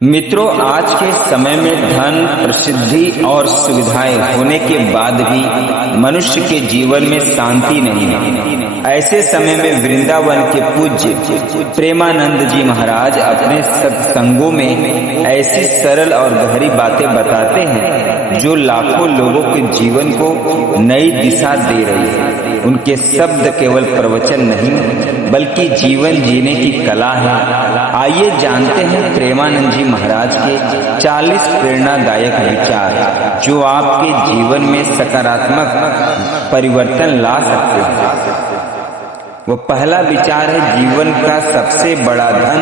मित्रों, आज के समय में धन, प्रसिद्धि और सुविधाएं होने के बाद भी मनुष्य के जीवन में शांति नहीं है। ऐसे समय में वृंदावन के पूज्य प्रेमानंद जी महाराज अपने सत्संगों में ऐसी सरल और गहरी बातें बताते हैं जो लाखों लोगों के जीवन को नई दिशा दे रही है। उनके शब्द केवल प्रवचन नहीं बल्कि जीवन जीने की कला है। आइए जानते हैं प्रेमानंद जी महाराज के 40 प्रेरणादायक विचार जो आपके जीवन में सकारात्मक परिवर्तन ला सकते हैं। वो पहला विचार है, जीवन का सबसे बड़ा धन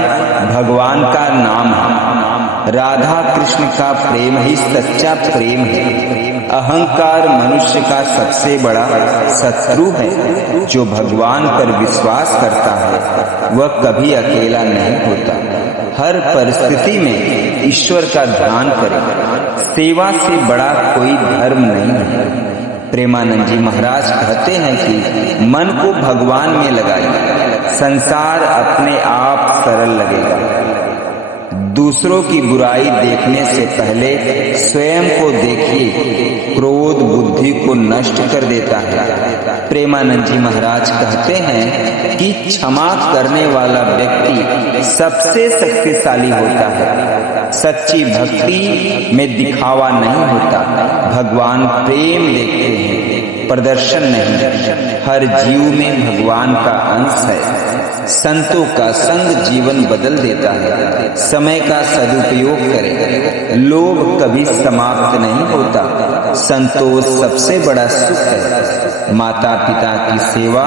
भगवान का नाम है। राधा कृष्ण का प्रेम ही सच्चा प्रेम है। अहंकार मनुष्य का सबसे बड़ा शत्रु है। जो भगवान पर विश्वास करता है वह कभी अकेला नहीं होता। हर परिस्थिति में ईश्वर का ध्यान करें। सेवा से बड़ा कोई धर्म नहीं है। प्रेमानंद जी महाराज कहते हैं कि मन को भगवान में लगाइए, संसार अपने आप सरल लगेगा। दूसरों की बुराई देखने से पहले स्वयं को देखिए। क्रोध बुद्धि को नष्ट कर देता है। प्रेमानंद जी महाराज कहते हैं कि क्षमा करने वाला व्यक्ति सबसे शक्तिशाली होता है। सच्ची भक्ति में दिखावा नहीं होता। भगवान प्रेम देखते हैं, प्रदर्शन नहीं। हर जीव में भगवान का अंश है। संतों का संग जीवन बदल देता है। समय का सदुपयोग करें। लोभ कभी समाप्त नहीं होता। संतोष सबसे बड़ा सुख है। माता पिता की सेवा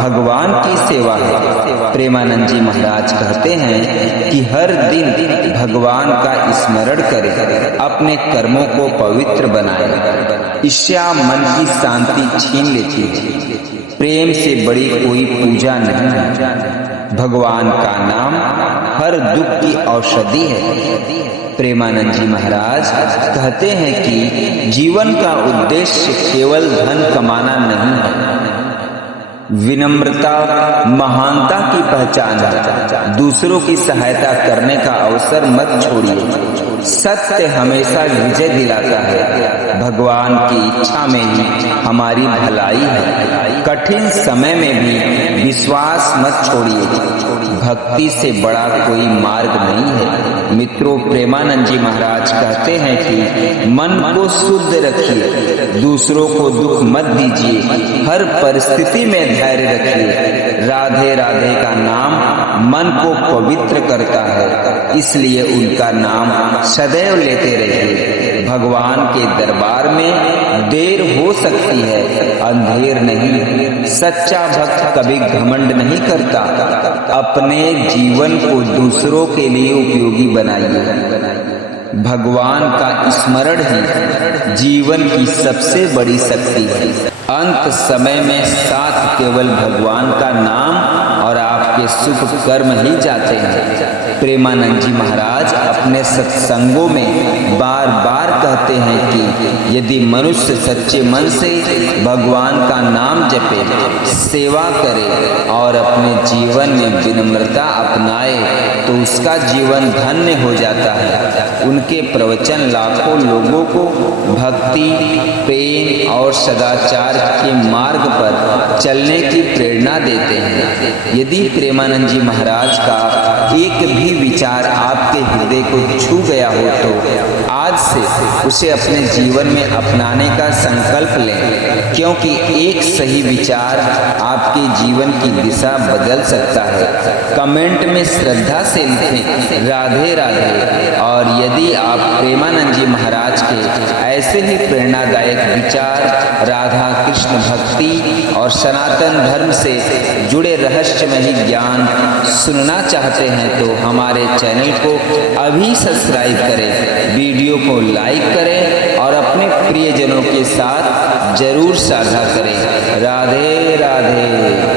भगवान की सेवा है। प्रेमानंद जी महाराज कहते हैं कि हर दिन भगवान का स्मरण करें। अपने कर्मों को पवित्र बनाएं। ईर्ष्या मन की शांति छीन लेती है। प्रेम से बड़ी कोई पूजा नहीं है। भगवान का नाम हर दुख की औषधि है। प्रेमानंद जी महाराज कहते हैं कि जीवन का उद्देश्य केवल धन कमाना नहीं है। विनम्रता महानता की पहचान है। दूसरों की सहायता करने का अवसर मत छोड़िए। सत्य हमेशा विजय दिलाता है। भगवान की इच्छा में ही हमारी भलाई है। कठिन समय में भी विश्वास मत छोड़िए। भक्ति से बड़ा कोई मार्ग नहीं है। मित्रों, प्रेमानंद जी महाराज कहते हैं कि मन को शुद्ध रखिए। दूसरों को दुख मत दीजिए। हर परिस्थिति में धैर्य रखिए। राधे राधे का नाम मन को पवित्र करता है, इसलिए उनका नाम सदैव लेते रहिए। भगवान के दरबार में देर हो सकती है, अंधेर नहीं। सच्चा भक्त कभी घमंड नहीं करता। अपने जीवन को दूसरों के लिए उपयोगी बनाइए। भगवान का स्मरण ही जीवन की सबसे बड़ी शक्ति है। अंत समय में साथ केवल भगवान का नाम और आपके शुभ कर्म ही जाते हैं। प्रेमानंद जी महाराज अपने सत्संगों में बार बार कहते हैं कि यदि मनुष्य सच्चे मन से भगवान का नाम जपे, सेवा करे और अपने जीवन में विनम्रता अपनाए तो उसका जीवन धन्य हो जाता है। उनके प्रवचन लाखों लोगों को भक्ति, प्रेम और सदाचार के मार्ग पर चलने की प्रेरणा देते हैं। यदि प्रेमानंद जी महाराज का एक भी विचार आपके हृदय को छू गया हो तो आज से उसे अपने जीवन में अपनाने का संकल्प लें, क्योंकि एक सही विचार आपके जीवन की दिशा बदल सकता है। कमेंट में श्रद्धा से लिखें राधे राधे। और यदि आप प्रेमानंद जी महाराज के ऐसे ही प्रेरणादायक विचार, राधा कृष्ण भक्ति और सनातन धर्म से जुड़े रहस्यमयी ज्ञान सुनना चाहते हैं तो हमारे चैनल को अभी सब्सक्राइब करें, वीडियो को लाइक करें और अपने प्रियजनों के साथ जरूर साझा करें। राधे राधे।